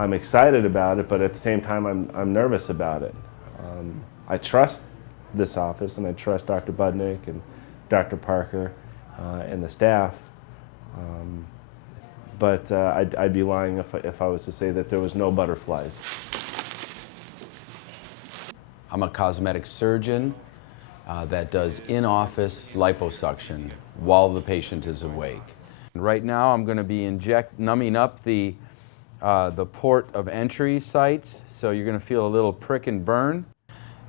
I'm excited about it, but at the same time I'm nervous about it. I trust this office, and I trust Dr. Budnick and Dr. Parker and the staff, but I'd be lying if I was to say that there was no butterflies. I'm a cosmetic surgeon that does in-office liposuction while the patient is awake. Right now I'm going to be numbing up the port of entry sites, so you're going to feel a little prick and burn.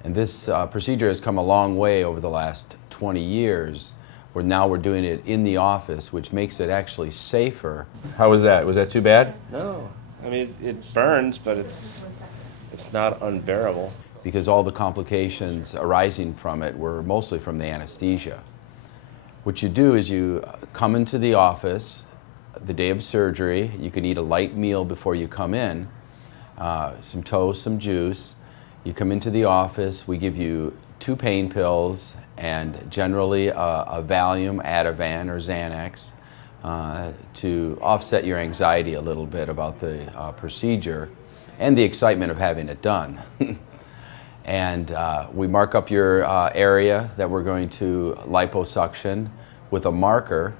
And this procedure has come a long way over the last 20 years, where now we're doing it in the office, which makes it actually safer. How was that? Was that too bad? No, I mean it burns, but it's not unbearable. Because all the complications arising from it were mostly from the anesthesia. What you do is you come into the office the day of surgery. You can eat a light meal before you come in, some toast, some juice. You come into the office, we give you 2 pain pills and generally a Valium, Ativan, or Xanax to offset your anxiety a little bit about the procedure and the excitement of having it done. And we mark up your area that we're going to liposuction with a marker,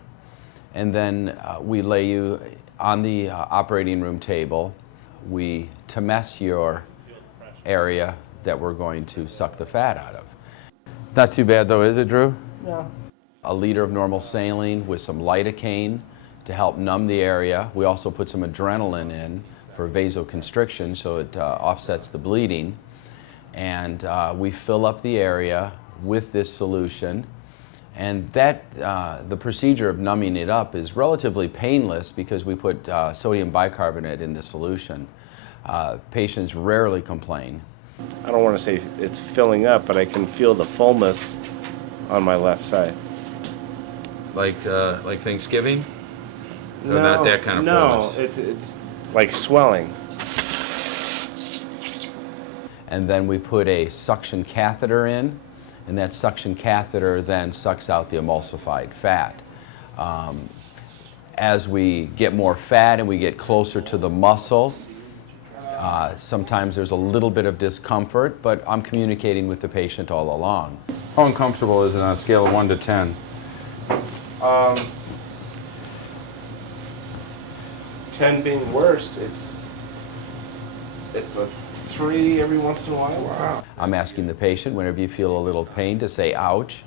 and then we lay you on the operating room table. We temess your area that we're going to suck the fat out of. Not too bad though, is it, Drew? No. A liter of normal saline with some lidocaine to help numb the area. We also put some adrenaline in for vasoconstriction, so it offsets the bleeding. And we fill up the area with this solution, and the procedure of numbing it up is relatively painless because we put sodium bicarbonate in the solution. Patients rarely complain. I don't want to say it's filling up, but I can feel the fullness on my left side. Like Thanksgiving? No, or not that kind of fullness? No, it's like swelling. And then we put a suction catheter in, and that suction catheter then sucks out the emulsified fat. As we get more fat and we get closer to the muscle, sometimes there's a little bit of discomfort, but I'm communicating with the patient all along. How uncomfortable is it on a scale of 1 to 10? 10 being worst, it's a 3 every once in a while. Wow. I'm asking the patient, whenever you feel a little pain, to say ouch.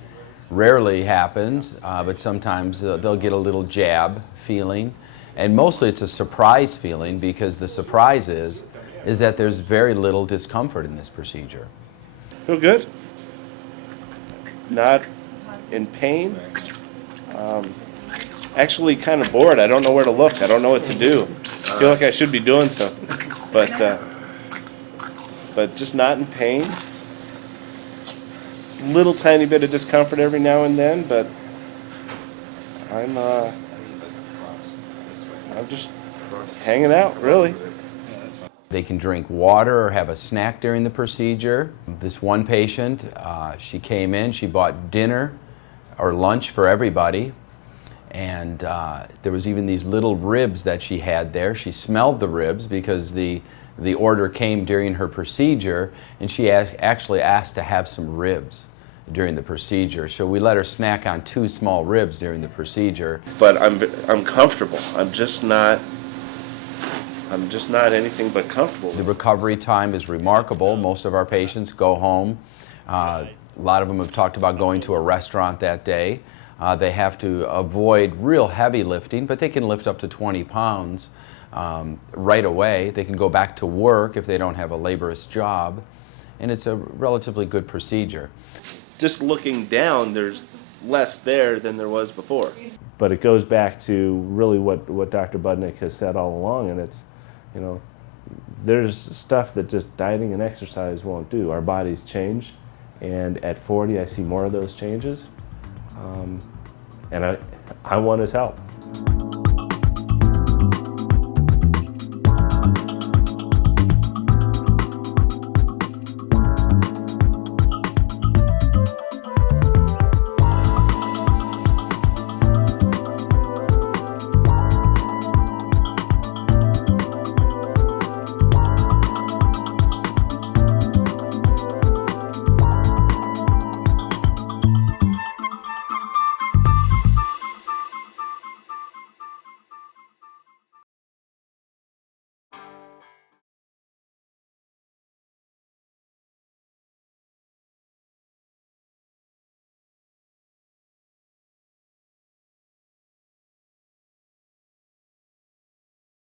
Rarely happens, but sometimes they'll get a little jab feeling. And mostly it's a surprise feeling, because the surprise is that there's very little discomfort in this procedure. Feel good? Not in pain? Actually kind of bored. I don't know where to look. I don't know what to do. I feel like I should be doing something, but just not in pain. Little tiny bit of discomfort every now and then, but I'm just hanging out, really. They can drink water or have a snack during the procedure. This one patient, she came in, she bought dinner or lunch for everybody, and there was even these little ribs that she had there. She smelled the ribs because the order came during her procedure, and she actually asked to have some ribs during the procedure. So we let her snack on 2 small ribs during the procedure. But I'm comfortable. I'm just not anything but comfortable. The recovery time is remarkable. Most of our patients go home. A lot of them have talked about going to a restaurant that day. They have to avoid real heavy lifting, but they can lift up to 20 pounds right away. They can go back to work if they don't have a laborious job, and it's a relatively good procedure. Just looking down, there's less there than there was before. But it goes back to really what Dr. Budnick has said all along, and it's, you know, there's stuff that just dieting and exercise won't do. Our bodies change, and at 40 I see more of those changes, and I want his help.